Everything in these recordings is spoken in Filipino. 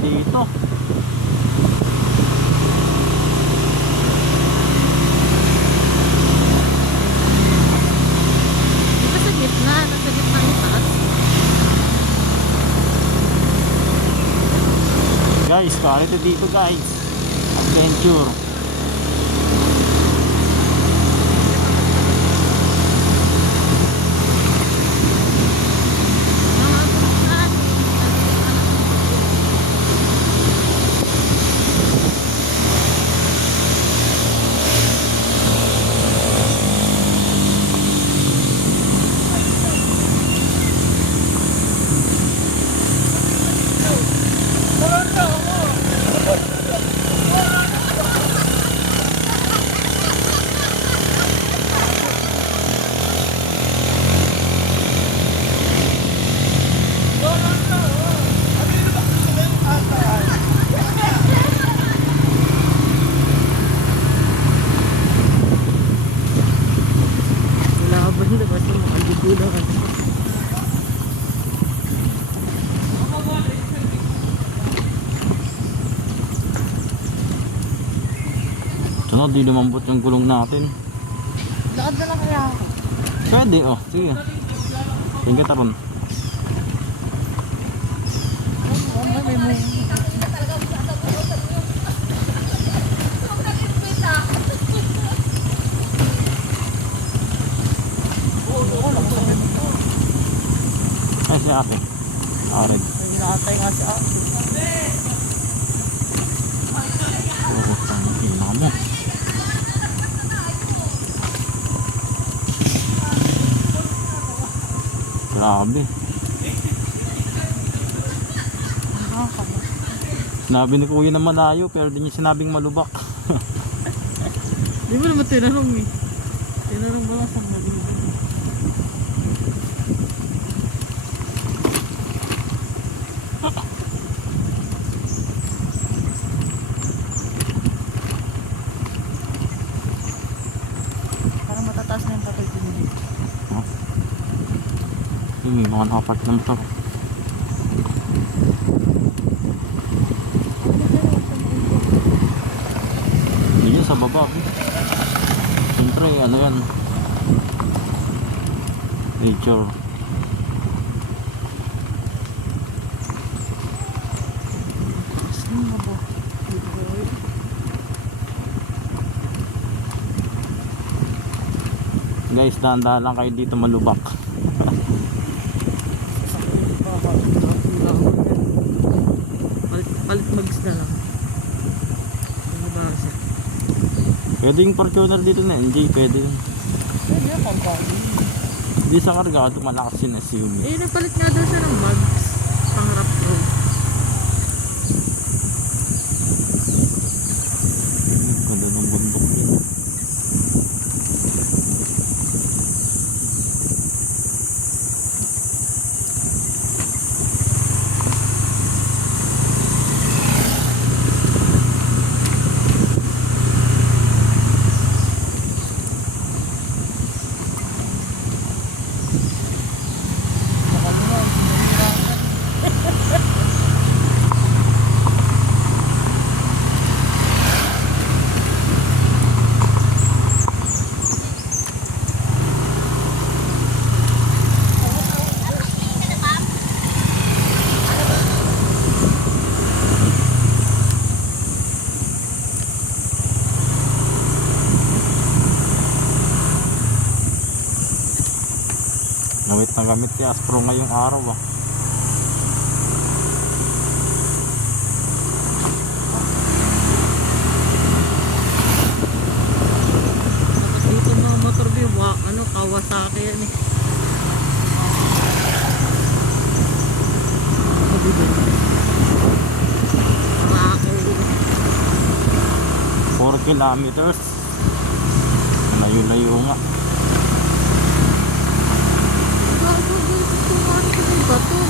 dito. Di ba sa gitna? Nasa gitna yung taas. Guys, quality dito guys. Adventure. Basta basta makagigulang ano. Sunod, di lumambot yung gulong natin. Lakad na lang kaya ako. Pwede, oh, sige. Tingnan ka ron. Ay, si ate. Arig. Ay, nakatay nga si ako. Oo, tangina mo. Grabe. Sinabi ni kuya na malayo pero di niya sinabing malubak. Di mo naman tinanong eh. Tinanong mo lang sa malibig. Parang matataas na yung tatay din. Yung mga nakapart na motor. Hindi yan sa baba. Siyempre ano yan, nature. Guys, dahan-dahan lang kayo dito, malubak. Palit mags na lang. Ano ba siya? Pwede yung Fortuner dito na NJ, pwede yun. Pwede yung pangkali. Hindi sa kargado, malakas yung SUV. Eh, nagpalit nga daw siya ng mags. Pangarap road. Ganda ng bundok yun. Gamit na gamit si Aspro ngayong araw ah. Dito mga motor view, ano, Kawasaki yan eh. Kawasaki. 4 kilometers. Layo-layo nga. Bato.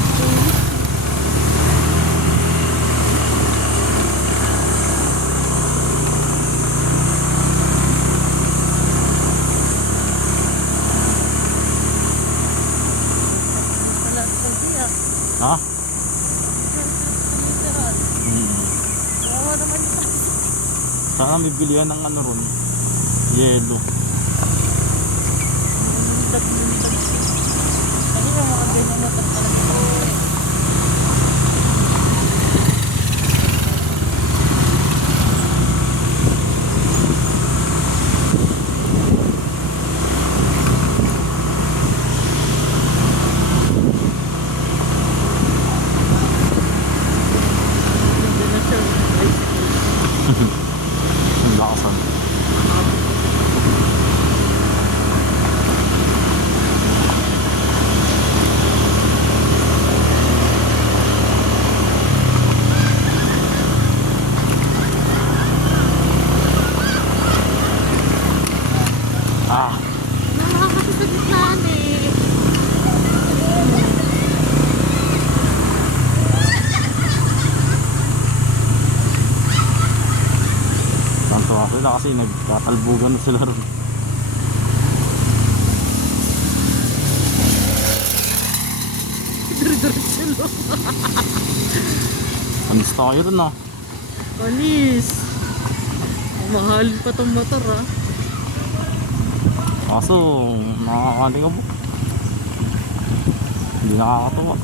Ha? Sana may bilihan ng ano ron. Yelo. Ano yung mga ganyan na talaga? Ang lakasan. Ah, Nakakasya sa gitnaan eh. tantuwa sila kasi nagtatalbugan na sila ron. Diretso lang. Anis tayo ron ah. Panis. Mahalin pa tong motor ah. Kaso nakakaling ako. Hindi nakakatuwa.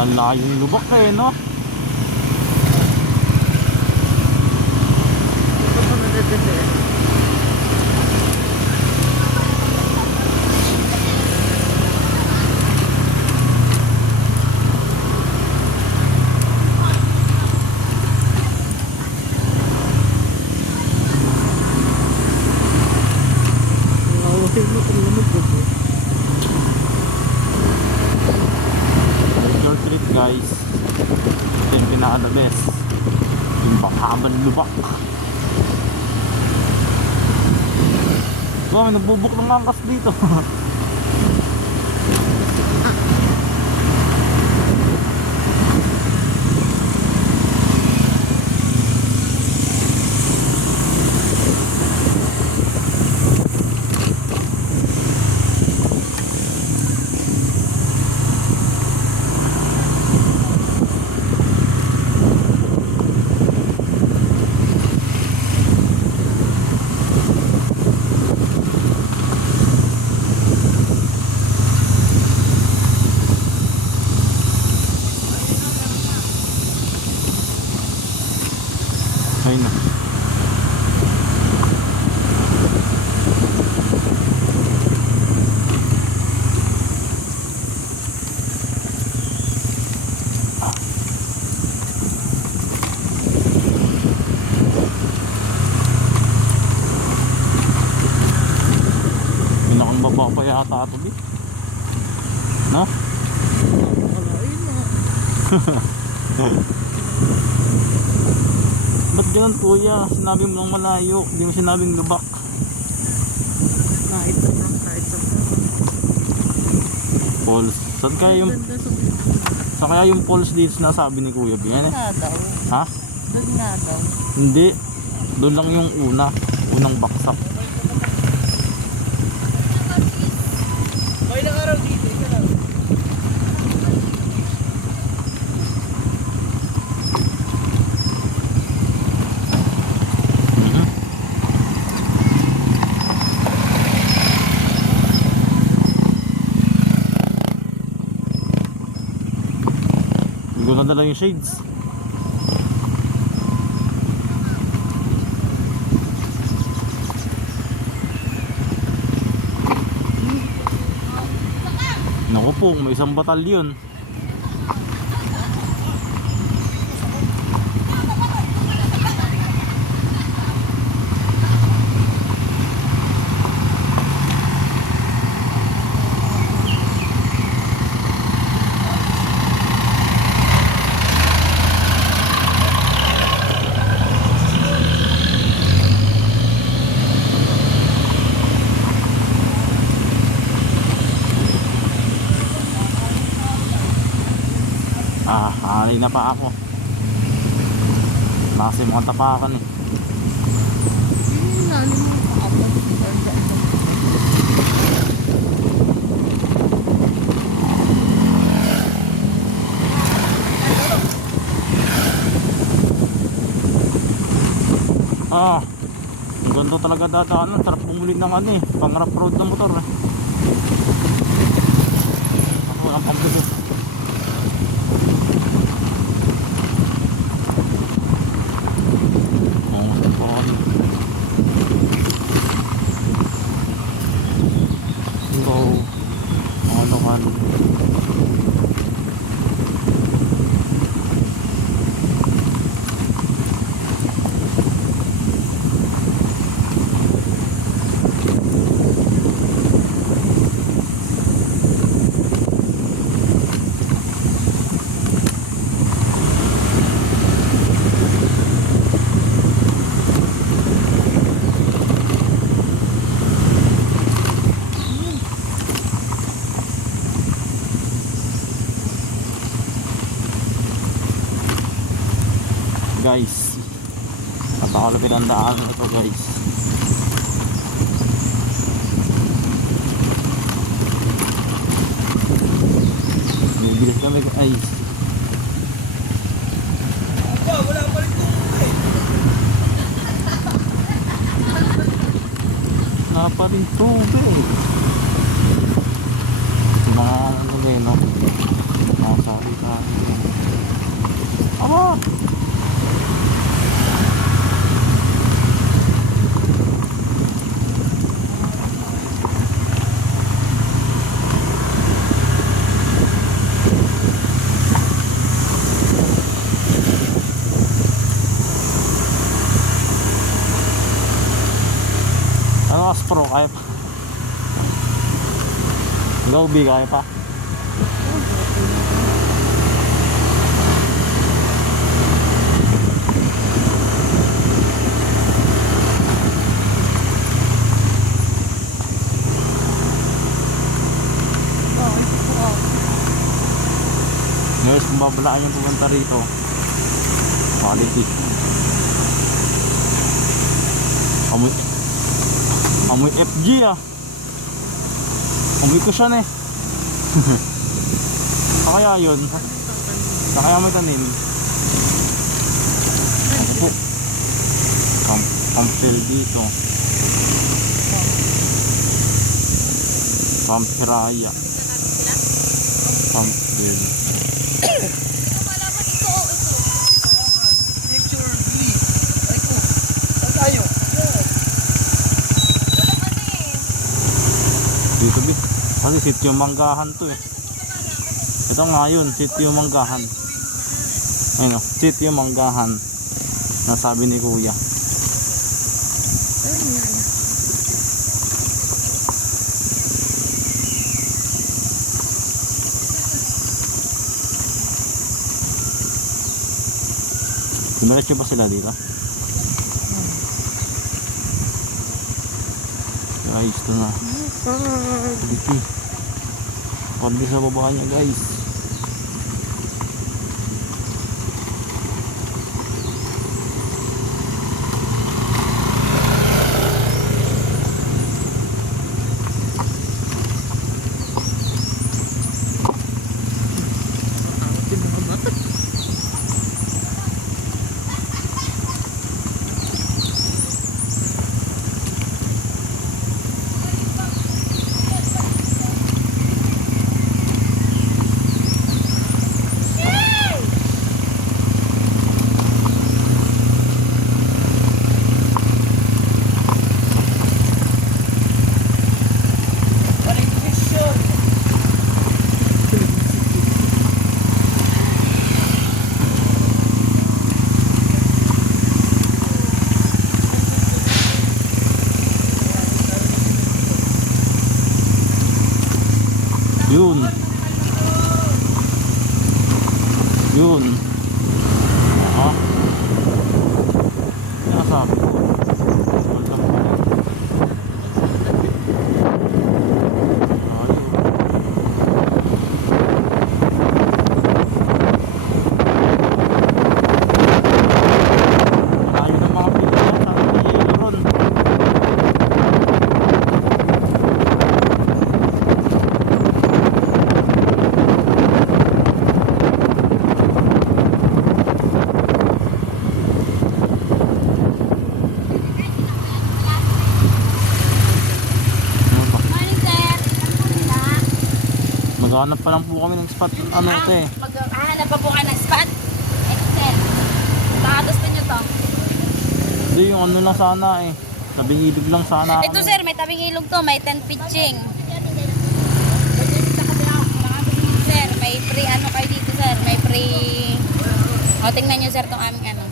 Ang layong lubak eh, no? Ito pa nadadala. Nawawasin mo itong lamig ko. Your treat guys. Ito yung pinaka-the best. Yung bakaban lubak. Wow, may nagbubuk ng angkas dito. Ayun na. Pinakang baba pa yata ito, di? No? Kalain mo. Ba't ganun kuya? Sinabi mo lang malayo, hindi mo sinabing lubak. Kahit sa front, kahit sa front. Falls. Saan kaya yung, Ganda sa saan kaya yung falls dito sinasabi ni Kuya Bien eh? nga daw. Ha? Doon nga daw. Hindi. Doon lang yung unang baksak. May nakaraw dito. Ika lang. Mhm. Hindi ko nadala yung shades. Pong, may isang batalyon. Hari na pa ako. Kasi mga tapakan eh. Lalim mo pa ako. Ang ganda talaga dadaanan. Sarap bumuli ng ano eh, pang rough road ng motor eh. Ako ang pambilis. Guys, napakalapit ang daan na ito guys. Bibilis kami guys. Wala pa rin tubig. Wala pa rin tubig. Mga ano ba yun, no? Mga sari-sari. Pro, kaya pa. Gobi, kaya pa. Guys, kung babalaan yung pumunta rito, quality. Amoy FG ah. Amoy ko siya eh. Kaya yun. Kaya may tanin. Pampil dito. Pampiraya. Pampil. Dito bit. Kasi sityo Manggahan to eh. Ito nga yun, sityo Manggahan. Ayun o, sityo Manggahan. Nasabi ni Kuya. Dumiretso ba sila dito? Guys, ito na. Dito. Pwede sa baba niya guys. Yun. Ha? Kaya sabi ko. Wala pa rin. Ayun. Malayo ng mga pila. Sabi ko yelo ron. Ano ba? Morning, sir. Maghanap pa lang po kami ng spot. Ano ito eh. Maghahanap pa po ka ng spot. Ito, sir. Baka gusto nyo to. Hindi, yung ano lang sana eh. Tabing ilog lang sana. Ito, sir. May tabing ilog to. May 10 pitching. Sir, may free ano kayo dito, sir. May free... O, tingnan nyo, sir, itong aming ano.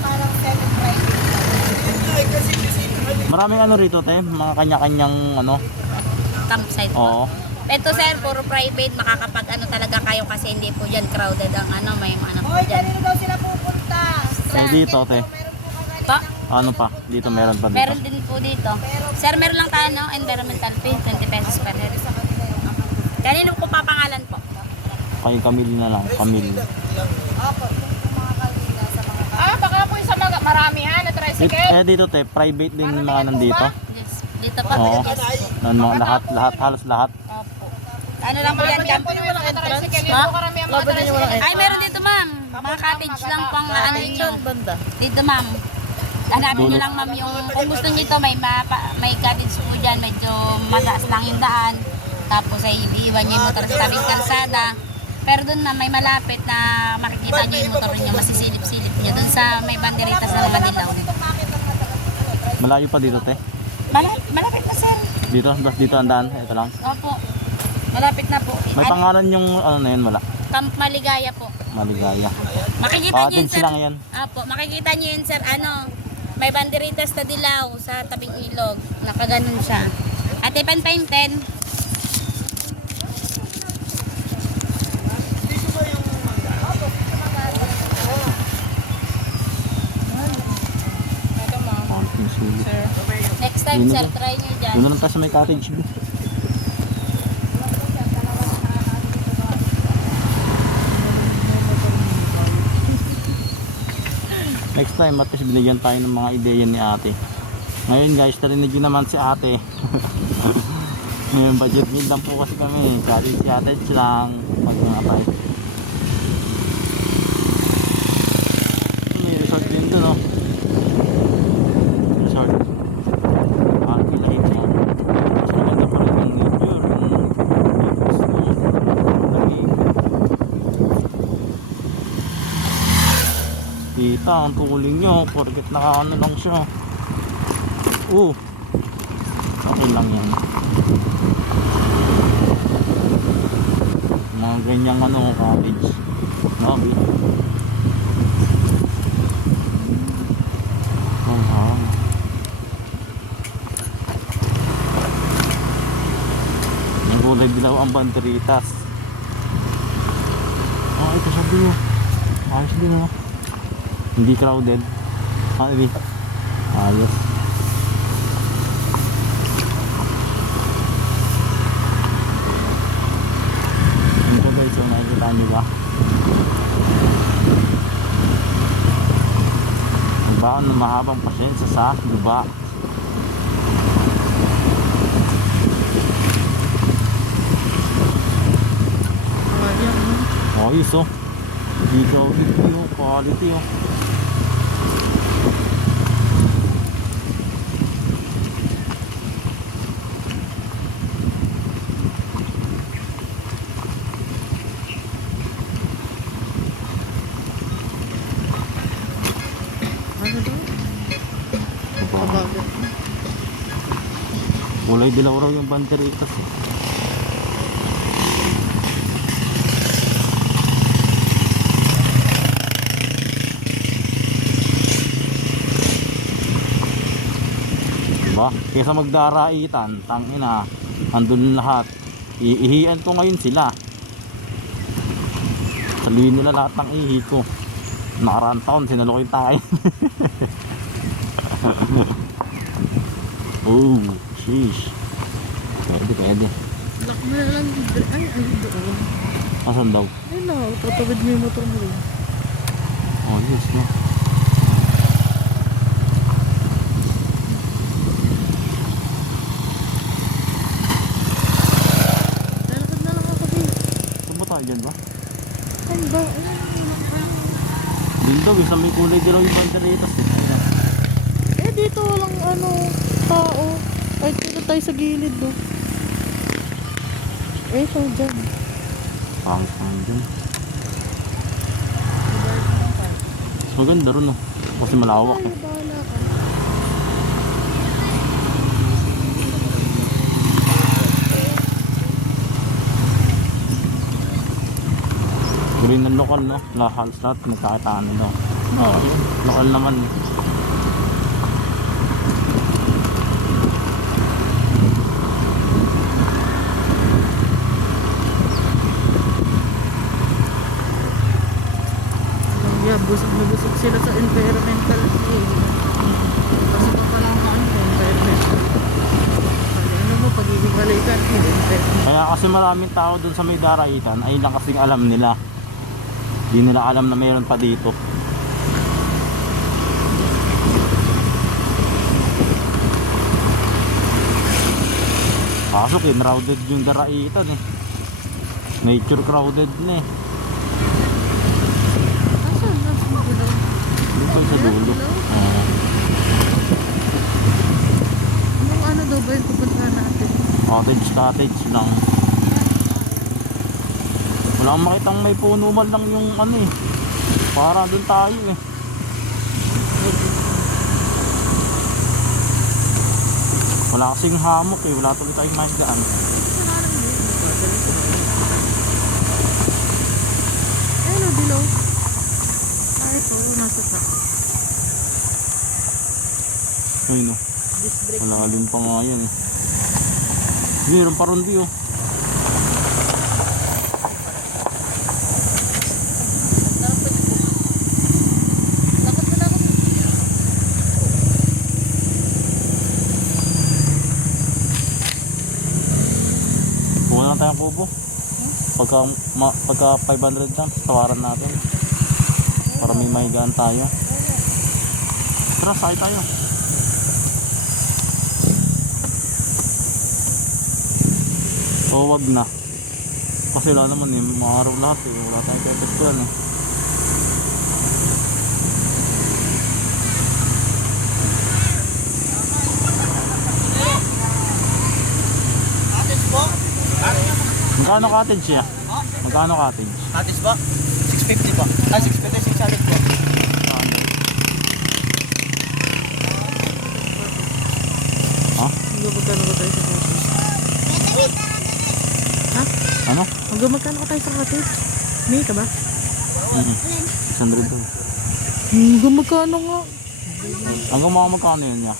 Parang 7 private. Ay, kasi Maraming ano rito te. Mga kanya-kanyang ano. Campsite po. Oo. Ito, sir, puro private. Makakapag ano talaga kayo kasi hindi po dyan crowded ang ano. May ano po dyan. daw sila pupunta. So dito te. Pa? Ano pa? Dito meron pa dito. Meron din po dito. Sir, meron lang tayo, no? Environmental fee, 20 pesos per head. Kanino po papangalan po? Kay Camille na lang. Camille. Baka po yung sa mga maramihan na Dito te. Private din yung mga nandito. Yes. Dito pa. Oo. Yes. Nan mga lahat. Halos lahat. Opo. Ano lang po yan, camp? Ha? Ay, meron dito, ma'am. Mga cottage lang pang ano nyo. Dito, ma'am. Hanapin nyo lang, ma'am, yung kung gusto nyo ito, may cottage po dyan. Medyo mataas lang yung daan. Tapos ay iiwan nyo yung motor sa tabing kalsada. Pero doon na may malapit na makikita nyo yung motor nyo, masisilip-silip nyo. Doon sa may banderitas na mga dilaw. Malayo pa dito te. Malapit na, sir. Dito. Basta dito ang daan. Ito lang. Opo. Malapit na po. May pangalan yung ano na yun. Wala. Camp Maligaya po. Maligaya. Makikita nyo yun, Cottage sir. lang yan. Opo, makikita nyo yun, sir. Ano, may banderitas na dilaw sa tabing ilog. Nakaganon siya. Ate, pan-time 10. Cottage sulit. Next time, Yun na sir, ba? try nyo dyan. Doon na lang tayo sa may cottage view. Next time, at least binigyan tayo ng mga ideya ni ate. Ngayon guys, narinig nyo naman si ate. Ngayon, budget meal lang po kasi kami. Cottage lang. Pag mga tayo. May resort din doon, no? Resort. Parang pinahit yan. Mas maganda pa rin yung nature. Tita, ang tuling nyo. Porket naka ano lang siya. Okay lang yan. Mga ganyang ano, cottage. Nabi. Nagulay dilaw ang banderitas. Ito sabi mo. Ayos din ano. Hindi crowded. Ayos. Ito guys, yung nakikita nyo ba? Ang baon ng mahabang pasyensya sa luba. Ayos oh. Dito yung quality oh. Kulay dilaw raw yung banderitas eh. Diba? Kesa magdaraitan, tangina, andun lahat. Iihian ko ngayon sila. Saluhin nila lahat ng ihi ko. Nakaraan taon, sinalukin tayo. Oh, sheesh. Pwede. Lock mo na lang. Ay, doon. Asan daw? Ayun na, tatawid mo yung motor mo rin. Oh, yes, no. Lalakad na lang ako din. Saan ba tayo dyan ba? Saan ba? Din daw, isang may kulay dilaw yung banderitas. Eh, dito walang tao. Ay, dito tayo sa gilid do. Eh, ito dyan. Pangit naman dyan. Maganda rin, no? Kasi malawak, Ay, eh. bahala ka. Green ng lokal, no? Halos lahat magkakitaan, no? Oo, lokal naman. Yeah, busog na busog sila sa environmental fee. Kasi pa palang environmental. Ano mo, pagiging balikan, environmental. Kaya kasi maraming tao dun sa may daraitan, ayun lang kasing alam nila. Hindi nila alam na mayroon pa dito. Pasok, crowded yung daraitan, eh. Nature crowded na, eh. Asan? Nasa magulaw? Dito sa dulo. Oo. Anong ano daw ba yung pupuntahan natin? Cottage lang. Wala akong makitang may puno man lang yung ano, eh. Para dun tayo, eh. Wala kasing hamok, eh. Wala tuloy tayong maisdaan. Ayun o, dilaw. Ah, ito, nasa top. Ayun, no. Malalim pa nga yan, eh. Meron pa ron di, oh. Kuha na tayong kubo. Pagka 500 lang, tawaran natin. Para may mahigaan tayo. Tara, sakay tayo. O wag na. Kasi wala naman, eh, mga araw lahat, eh. Wala tayong pepektuan, eh. Cottage po? Magkano cottage siya? Magkano cottage? Cottage po? 650 po. Ah, 650, 600 po. Ha? Magkano ka tayo sa cottage? Ha? Ano? Magkano ka tayo sa cottage? May ka ba? 600 doon. Magkano nga? Hanggang mga magkano yun niya?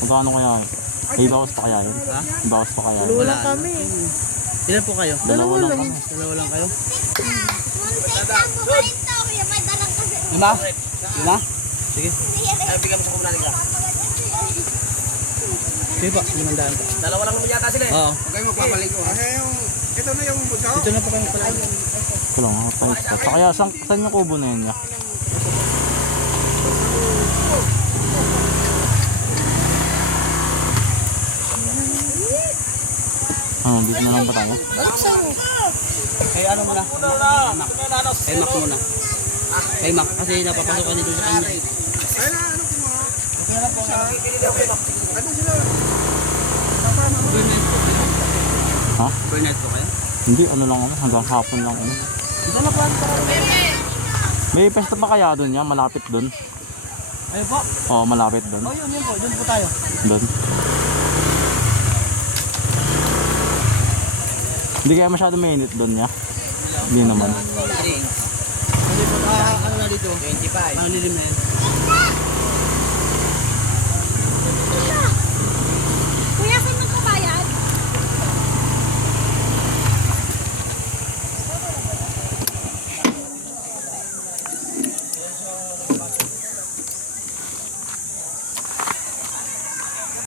Magkano kaya yun? Ay, bawas pa kaya yun? Ha? Bawas pa kaya yun? Dalawa lang kami. Ilan po kayo? Dalawa lang. kami. Dalawa lang kayo? Lima? Lima? Sige. Ay, bigyan mo sa kumunali ka. Sige po, 500 po. Dalawa lang naman yata sila, eh. Oo. Huwag kayong magpapalik ko. Ito na yung bunso. Ito na po kayo pala. Ito lang, tayo spot. Kaya saan yung kubo na yun niya? Dito na lang ba tayo? Kay ano muna? Kay Mac muna. Kay Mac, kasi napapasokan nito sa kanya. Ha? Overnight po kayo? Hindi, ano lang ano, hanggang hapon lang ano. May pesta pa kaya doon niya? Malapit doon? Ayun po. Oo, malapit doon. Oh, yun po. Doon po tayo. Doon. Hindi kaya masyado mainit doon niya? Hindi naman. Kasi po, ano na dito? 25. Ano nilim na yan?